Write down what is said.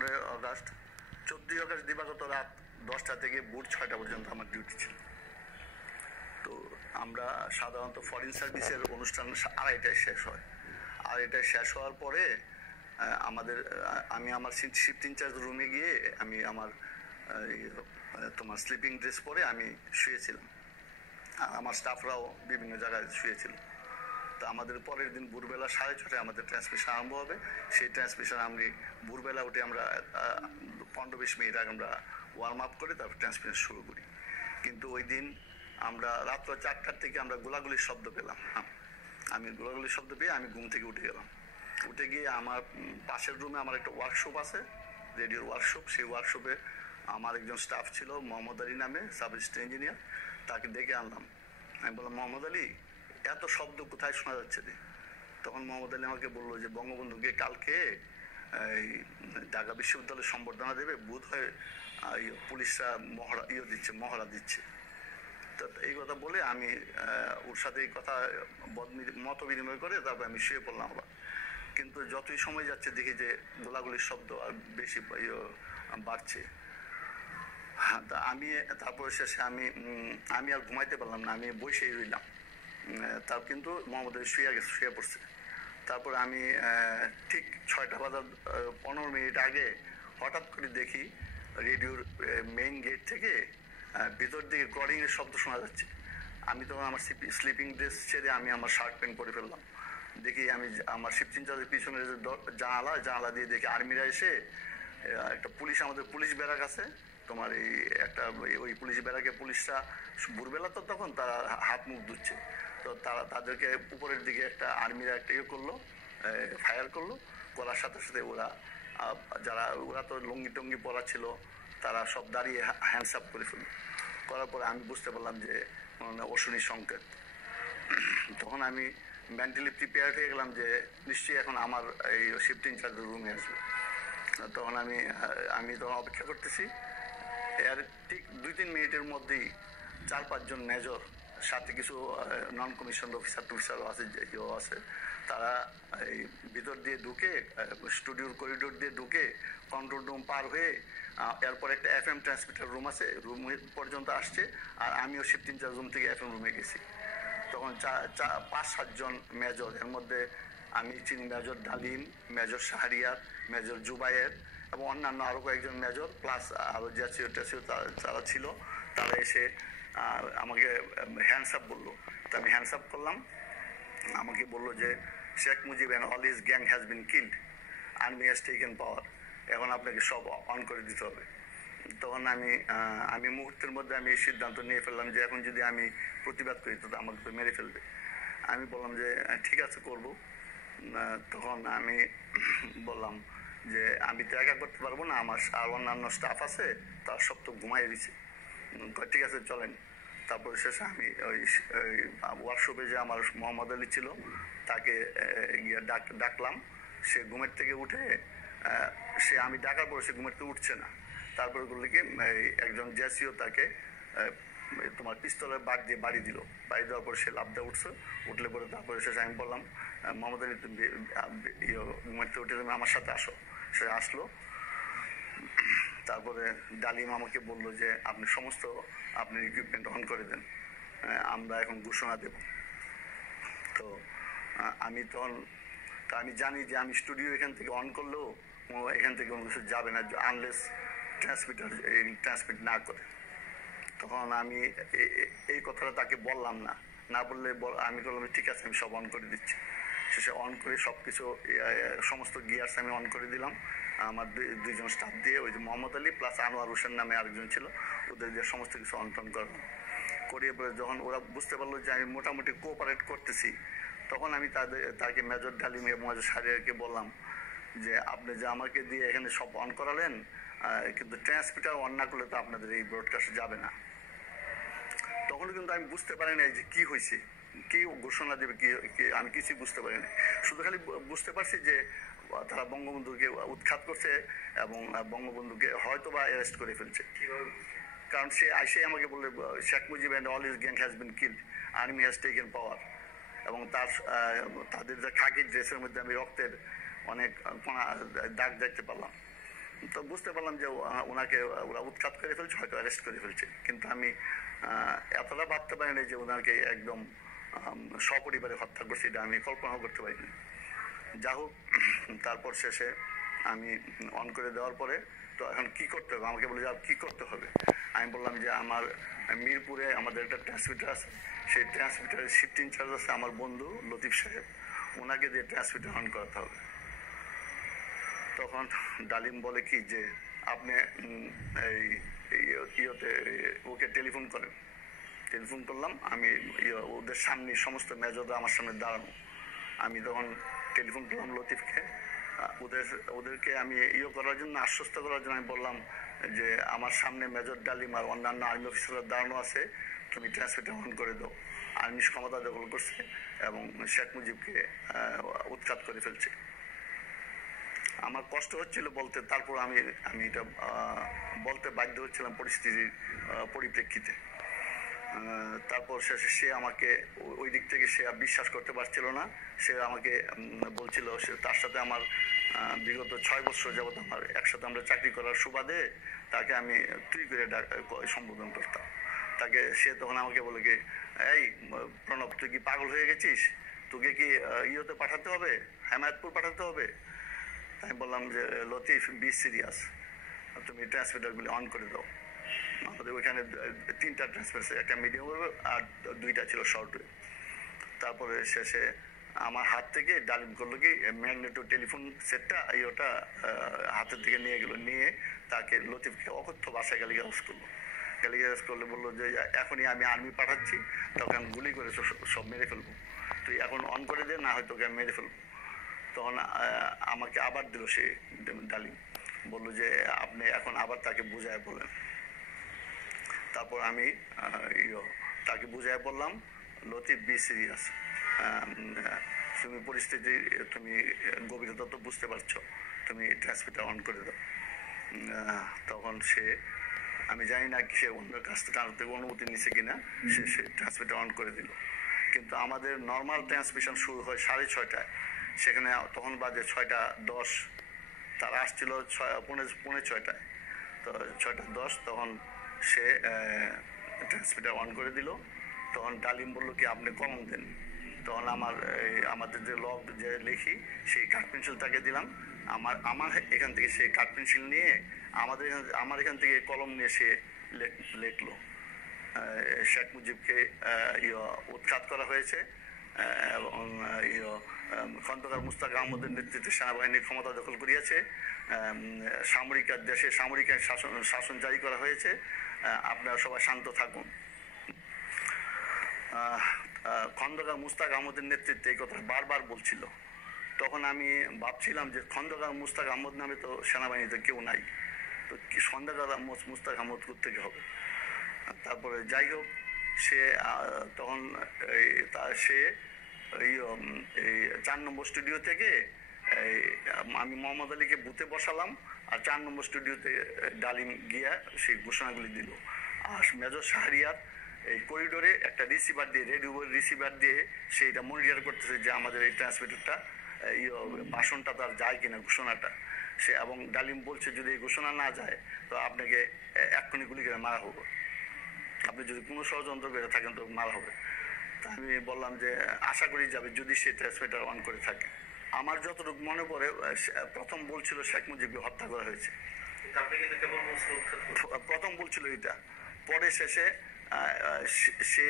15 August, 14 August দিবাগত রাত 10টা থেকে ভোর 6টা পর্যন্ত আমার ডিউটি ছিল। তো আমরা সাধারণত ফরেন সার্ভিসের অনুষ্ঠান 2:30টায় শেষ হয়। 2:30টায় শেষ হওয়ার পরে আমি আমার শিফট ইনচার্জ রুমে গিয়ে আমি আমার তোমার স্লিপিং ড্রেস পরে আমি শুয়েছিলাম, আর আমার স্টাফরাও বিভিন্ন জায়গায় শুয়েছিল। তো আমাদের পরের দিন ভোরবেলা 6:30টায় আমাদের ট্রান্সমিশন আরম্ভ হবে। সেই ট্রান্সমিশন আমি ভোরবেলা উঠে আমরা 15-20 মিনিট আগে আমরা ওয়ার্ম আপ করে তারপর ট্রান্সমিশন শুরু করি। কিন্তু ওই দিন আমরা রাত্র 4টার থেকে আমরা গোলাগুলির শব্দ পেলাম। আমি গোলাগুলির শব্দ পেয়ে আমি ঘুম থেকে উঠে গেলাম। উঠে গিয়ে আমার পাশের রুমে আমার একটা ওয়ার্কশপ আছে, রেডিওর ওয়ার্কশপ। সেই ওয়ার্কশপে আমার একজন স্টাফ ছিল মোহাম্মদ আলী নামে, সাব রেজিস্ট্রার ইঞ্জিনিয়ার। তাকে ডেকে আনলাম। আমি বললাম, মোহাম্মদ আলী, এত শব্দ কোথায় শোনা যাচ্ছে রে? তখন মোহাম্মদ আলী আমাকে বললো যে বঙ্গবন্ধুকে কালকে এই ঢাকা বিশ্ববিদ্যালয়ে সম্বর্ধনা দেবে, বোধ হয় পুলিশরা মহড়া দিচ্ছে। তো এই কথা বলে আমি ওর সাথে এই কথা মত বিনিময় করে তারপর আমি শুয়ে পড়লাম আবার। কিন্তু যতই সময় যাচ্ছে দেখি যে গোলাগুলির শব্দ আর বেশি বাড়ছে। হ্যাঁ, তা তারপরে শেষে আমি আর ঘুমাইতে পারলাম না, আমি বসেই রইলাম। তার কিন্তু মোহাম্মদ শুয়ে পড়ছে। তারপর আমি ঠিক 6টা বাজার 15 মিনিট আগে হঠাৎ করে দেখি রেডিওর মেইন গেট থেকে ভিতর দিকে ক্রলিংয়ের শব্দ শোনা যাচ্ছে। আমি তখন আমার স্লিপিং ড্রেস ছেড়ে আমি আমার শার্ট প্যান্ট পরে ফেললাম। দেখি আমি আমার শিফট ইনচার্জের পিছনে জানালা দিয়ে দেখি আর্মিরা এসে একটা আমাদের পুলিশ ব্যারাক আছে তোমার, ওই পুলিশ ব্যারাকে পুলিশরা ভোরবেলা তো তখন তারা হাত মুখ ধুচ্ছে। তো তাদেরকে উপরের দিকে একটা আর্মিরা একটা করলো, ফায়ার করলো। করার সাথে সাথে ওরা তো লুঙ্গি টঙ্গি পরা ছিল, তারা সব দাঁড়িয়ে হ্যান্ডস আপ করে ফেললো। করার পরে আমি বুঝতে পারলাম যে অশনি সংকেত। তখন আমি মেন্টালি প্রিপেয়ার হয়ে গেলাম যে নিশ্চয়ই এখন আমার এই শিফট ইনচার্জের রুমে আসবে। তখন আমি তখন অপেক্ষা করতেছি। এর ঠিক 2-3 মিনিটের মধ্যেই 4-5 জন মেজর, সাথে কিছু নন কমিশন অফিসারও আছে, তারা এই ভিতর দিয়ে ঢুকে স্টুডিওর করিডোর দিয়ে ঢুকে কন্ট্রোল রুম পার হয়ে এরপর একটা FM ট্রান্সমিটার রুম আছে, রুম পর্যন্ত আসছে। আর আমিও শিফট ইনচার্জ রুম থেকে FM রুমে গেছি। তখন 5-7 জন মেজর, এর মধ্যে আমি চিনি মেজর ডালিম, মেজর শাহরিয়ার, মেজর জুবায়ের এবং অন্যান্য আরও কয়েকজন মেজর প্লাস আরও যারা ছিল, তারা এসে আমাকে হ্যান্ডস আপ বললো। তো আমি হ্যান্ডস আপ করলাম। আমাকে বললো যে Sheikh Mujib and all his gang has been killed, army has taken power, এখন আপনাকে সব অন করে দিতে হবে। তখন আমি মুহূর্তের মধ্যে আমি সিদ্ধান্ত নিয়ে ফেললাম যে এখন যদি আমি প্রতিবাদ করি তো আমাকে তো মেরে ফেলবে। আমি বললাম যে ঠিক আছে, করব। তখন আমি বললাম যে আমি তো একা করতে পারবো না, আমার আর অন্যান্য স্টাফ আছে, তার সব তো ঘুমাই দিচ্ছে। ঠিক আছে, চলেন। তারপরে শেষে আমি ওই ওয়ার্কশপে যে আমার মোহাম্মদ আলী ছিল তাকে গিয়ে ডাকলাম। সে ঘুমের থেকে উঠে আমি ডাকার পরে সে ঘুমের থেকে উঠছে না। তারপরে বললো কি একজন জ্যাসিও তাকে তোমার পিস্তলের বাট দিয়ে বাড়ি দিল। বাড়ি দেওয়ার পর সে লাফদা উঠলে পরে তারপরে শেষে আমি বললাম, মোহাম্মদ আলী ঘুমের থেকে উঠে তুমি আমার সাথে আসো। সে আসলো। তারপরে ডালিম আমাকে বললো যে আপনি সমস্ত আপনার ইকুইপমেন্ট অন করে দেন, আমরা এখন ঘোষণা দেব। তো আমি জানি যে আমি স্টুডিও এখান থেকে অন করলেও এখান থেকে কোনো কিছু যাবে না আনলেস ট্রান্সমিট না করে। তখন আমি এই কথাটা তাকে বললাম না বললে আমি বললাম ঠিক আছে, আমি সব অন করে দিচ্ছি। শেষে অন করে সব কিছু সমস্ত গিয়ার্স আমি অন করে দিলাম। আমার দুইজন স্টাফ দিয়ে, ওই যে মোহাম্মদ আলী প্লাস আনোয়ার হোসেন নামে আরেকজন ছিল, ওদের দিয়ে সমস্ত কিছু অন টন করলাম। করিয়ে পরে যখন ওরা বুঝতে পারলো যে আমি মোটামুটি কোঅপারেট করতেছি, তখন আমি তাকে মেজর ডালিম এবং মেজর শাহরিয়ারকে বললাম যে আপনি যে আমাকে দিয়ে এখানে সব অন করালেন, কিন্তু ট্রান্সমিটার অন না করলে তো আপনাদের এই ব্রডকাস্ট যাবে না। তখন কিন্তু আমি বুঝতে পারি না যে কি হয়েছে, কি ঘোষণা দেবে, কি আমি কিছুই বুঝতে পারি না। শুধু খালি বুঝতে পারছি যে তারা বঙ্গবন্ধুকে উৎখাত করছে এবং বঙ্গবন্ধুকে হয়তো বা অ্যারেস্ট করে ফেলছে। কারণ সে আমাকে বললে Sheikh Mujib and all his gang has been killed, army has taken power. এবং তাদের যে খাকি ড্রেসের মধ্যে আমি রক্তের অনেক দাগ দেখতে পারলাম। তো বুঝতে পারলাম যে ওনাকে ওরা উৎখাত করে ফেলছে, হয়তো অ্যারেস্ট করে ফেলছে, কিন্তু আমি এতটা ভাবতে পারিনি যে ওনাকে একদম সপরিবারে হত্যা করছে, এটা আমি কল্পনাও করতে পারিনি। যা হোক, তারপর শেষে আমি অন করে দেওয়ার পরে তো এখন কি করতে হবে, আমাকে বলে যে কি করতে হবে। আমি বললাম যে আমার মিরপুরে আমাদের একটা ট্রান্সমিটার আছে, সেই ট্রান্সমিটারের শিফট ইনচার্জ আছে আমার বন্ধু লতিফ সাহেব, ওনাকে দিয়ে ট্রান্সমিটার অন করাতে হবে। তখন ডালিম বলে কি যে আপনি ইয়েতে ওকে টেলিফোন করেন। টেলিফোন করলাম আমি, ওদের সামনে সমস্ত মেজররা আমার সামনে দাঁড়ানো। আমি তখন টেলিফোন করলাম লতিফকে, ওদেরকে আমি করার জন্য, আশ্বস্ত করার জন্য আমি বললাম যে আমার সামনে মেজর ডালিম আর অন্যান্য আর্মি অফিসাররা দাঁড়ানো আছে, তুমি ট্রান্সমিটার অন করে দাও। আর্মি ক্ষমতা দখল করছে এবং শেখ মুজিবকে উৎখাত করে ফেলছে। আমার কষ্ট হচ্ছিল বলতে, তারপর আমি এটা বলতে বাধ্য হচ্ছিলাম পরিস্থিতির পরিপ্রেক্ষিতে। তারপর শেষে সে আমাকে ওই দিক থেকে সে আর বিশ্বাস করতে পারছিল না। সে আমাকে বলছিল, সে তার সাথে আমার বিগত 6 বছর যাবত আমার একসাথে আমরা চাকরি করার সুবাদে তাকে আমি তুই করে সম্বোধন করতাম তাকে। সে তখন আমাকে বলে কি, এই প্রণব তুই কি পাগল হয়ে গেছিস, তোকে কি ইয়েতে পাঠাতে হবে, হেমায়তপুর পাঠাতে হবে? আমি বললাম যে লতিফ বি সিরিয়াস, তুমি ট্রান্সমিটারগুলি অন করে দাও। আমাদের ওইখানে 3টা ট্রান্সমিটার, একটা মিডিয়াম ওয়েভ আর 2টা ছিল শর্ট ওয়েভ। তারপরে শেষে আমার হাত থেকে ডালিম করলো কি ম্যাগনেটো টেলিফোন সেটটা ওটা হাতের থেকে নিয়ে গেলো, নিয়ে তাকে লতিফকে অকথ্য ভাষায় গালিগালাজ করলো। গালিগালাজ করলে বললো যে এখনই আমি আর্মি পাঠাচ্ছি, তখন গুলি করে সব মেরে ফেলবো, তুই এখন অন করে দে, না হয়তো আমি মেরে ফেলবো। তখন আমাকে আবার দিল সে ডালিম, বললো যে আপনি এখন আবার তাকে বুঝায় বলেন। তারপর আমি তাকে বুঝায় বললাম, লতিফ বি সিরিয়াস, তুমি পরিস্থিতি তুমি গভীরতা তো বুঝতে পারছো, তুমি ট্রান্সমিটার অন করে দাও। তখন সে, আমি জানি না সে অন্য কাছ থেকে অনুমতি নিচ্ছে কিনা, সে ট্রান্সমিটার অন করে দিল। কিন্তু আমাদের নর্মাল ট্রান্সমিশন শুরু হয় 6:30টায়, সেখানে তখন বাজে 6:10, তারা আসছিল 6:45-6টায়, তো 6:10 তখন সে ট্রান্সমিটার অন করে দিল। তখন ডালিম বললো কি আপনি কলম দেন। তখন আমাদের যে লগ যে লিখি সেই কাঠ পেন্সিল তাকে দিলাম। আমার এখান থেকে সে কাঠ পেন্সিল নিয়ে আমার এখান থেকে কলম নিয়ে সে লিখলো, শেখ মুজিবকে উৎখাত করা হয়েছে এবং খন্দকার মুস্তাক আহমদের নেতৃত্বে সেনাবাহিনীর ক্ষমতা দখল করিয়াছে, দেশে সামরিক শাসন জারি করা হয়েছে, আপনারা সবাই শান্ত থাকুন। খন্দকার মুস্তাক আহমদের নেতৃত্বে এই কথা বারবার বলছিল। তখন আমি ভাবছিলাম যে খন্দকার মুস্তাক আহমদ নামে তো সেনাবাহিনীতে কেউ নাই, তো কি খন্দকার মুস্তাক আহমদ থেকে হবে। তারপরে যাই হোক, সে তখন সে এই 4 নম্বর স্টুডিও থেকে আমি মোহাম্মদ আলীকে বুথে বসালাম, আর 4 নম্বর স্টুডিওতে ডালিম গিয়া সেই ঘোষণাগুলি দিল। আর মেজর শাহরিয়ার এই করিডোরে একটা রিসিভার দিয়ে, রেডিও রিসিভার দিয়ে সেইটা মনিটর করতেছে যে আমাদের এই ট্রান্সমিটারটা ভাষণটা তার যায় কিনা, ঘোষণাটা সে। এবং ডালিম বলছে যদি এই ঘোষণা না যায় তো আপনাকে এক্ষুনি গুলি করে মারা হবে, আপনি যদি কোনো ষড়যন্ত্র করে থাকেন তো মারা হবে। তা আমি বললাম যে আশা করি যাবে যদি সে ট্রান্সমিটার অন করে থাকে। আমার যতটুকু মনে পড়ে প্রথম বলছিল শেখ মুজিবকে হত্যা করা হয়েছে, প্রথম বলছিল এটা, পরে শেষে সে